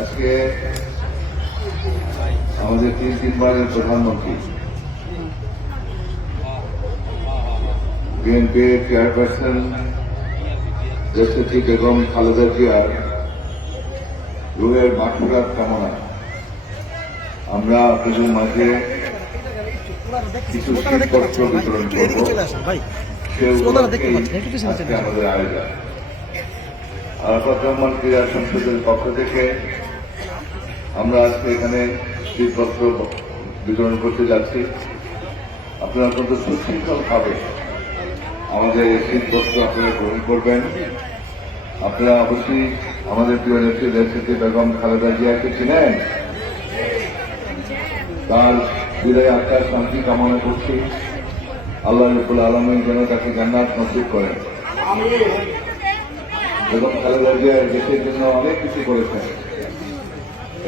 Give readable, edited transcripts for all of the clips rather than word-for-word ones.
আজকে আমাদের তিনবারের প্রধানমন্ত্রী বিএনপির চেয়ারপারসন দেশনেত্রী বেগম খালেদা জিয়ার রুহের মাগফিরাত কামনা আমরা আপনাদের মাঝে কিছু শীতপত্র বিতরণ করব। আমাদের আয়োজন আরাফাত রহমান ক্রীড়া সংসদের পক্ষ থেকে আমরা আজকে এখানে শীতপত্র বিতরণ করতে যাচ্ছি। আপনারা অত্যন্ত সুশৃঙ্খলভাবে আমাদের এই শীতপত্র আপনারা গ্রহণ করবেন। আপনারা অবশ্যই আমাদের প্রিয় নেত্রী দেশনেত্রী বেগম খালেদা জিয়াকে চিনেন। তার হৃদয়ে আত্মার শান্তি কামনা করছি। আল্লাহ রাব্বুল আলামিন যেন তাকে জান্নাত নসিব করেন। বেগম খালেদা জিয়া দেশের জন্য অনেক কিছু করেছেন।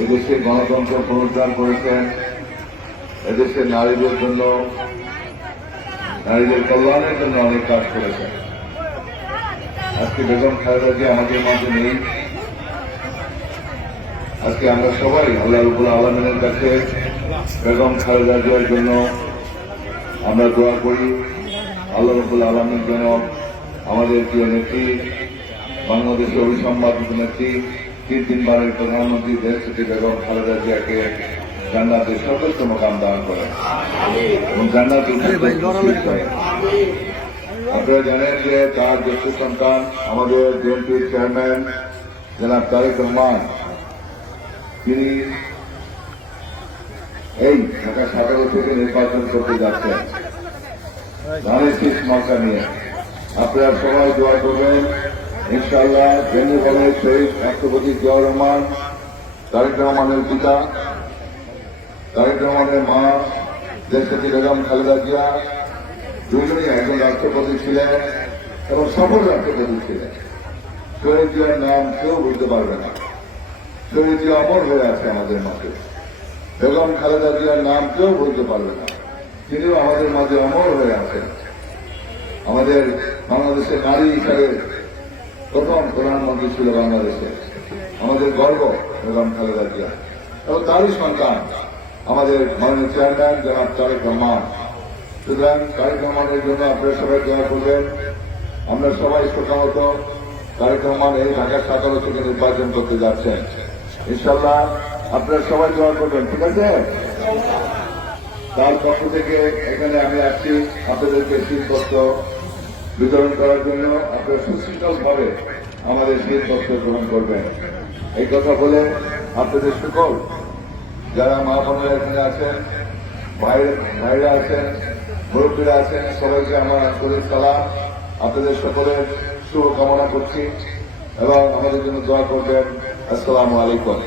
এদেশে গণতন্ত্র পুনরুদ্ধার করেছেন। এদেশের নারীদের জন্য, নারীদের কল্যাণের জন্য অনেক কাজ করেছেন। আজকে বেগম খালেদা জিয়া আমাদের মাঝে নেই। আজকে আমরা সবাই আল্লাহ রাব্বুল আলামিনের কাছে বেগম খালেদা জিয়ার জন্য আমরা দোয়া করি। আল্লাহ রাব্বুল আলামিন যেন আমাদের প্রিয় নেত্রী, বাংলাদেশের অভিসম্পাদিত নেত্রী, তিনবারের প্রধানমন্ত্রী দেশনেত্রী বেগম খালেদা জিয়াকে জান্নাতের সর্বোচ্চ মোকাম দান করেন এবং জান্নাতের আপনারা জানেন যে তার জ্যেষ্ঠ সন্তান আমাদের বিএনপির চেয়ারম্যান জনাব তারেক রহমান, তিনি এই ঢাকা 17 থেকে নির্বাচন করতে যাচ্ছেন ধানের শীষ মার্কা নিয়ে। আপনারা সবাই দোয়া করবেন ইনশাআল্লাহ। বেঙ্গলের শহীদ রাষ্ট্রপতি জিয়াউর রহমান, তারেক রহমানের পিতা, তারেক রহমানের মা দেশনেত্রী বেগম খালেদা জিয়া দুজনই একজন রাষ্ট্রপতি ছিলেন এবং সফল রাষ্ট্রপতি ছিলেন। শহীদ জিয়ার নাম কেউ বলতে পারবে না। শহীদ জিয়া অমর হয়ে আছে আমাদের মাঝে। বেগম খালেদা জিয়ার নাম কেউ বলতে পারবে না। তিনিও আমাদের মাঝে অমর হয়ে আছেন। আমাদের বাংলাদেশের নারী হিসাবে প্রথম প্রধানমন্ত্রী ছিল বাংলাদেশে। আমাদের গর্ব বেগম খালেদা জিয়া এবং তারই সন্তান আমাদের মাননীয় চেয়ারম্যান জনাব তারেক রহমান। সুতরাং তারেক রহমানের জন্য আপনারা সবাই দোয়া করবেন। আমরা সবাই প্রথমত তারেক রহমান এই ঢাকা 17 থেকে নির্বাচন করতে যাচ্ছেন। ইনশাআল্লাহ আপনারা সবাই দোয়া করবেন, ঠিক আছে? তার পক্ষ থেকে এখানে আমি আসছি আপনাদেরকে শীতপত্র বিতরণ করার জন্য। আপনারা সুশৃঙ্খলভাবে আমাদের শীতপত্র গ্রহণ করবেন এই কথা বলে আপনাদের সকল যারা মা বোনেরা এখানে আছেন, ভাইরা আছেন, মুরব্বীরা আছেন, সবাইকে আমার আন্তরিক সালাম। আপনাদের সকলের শুভকামনা করছি এবং আমাদের জন্য দোয়া করবেন। আসসালামু আলাইকুম।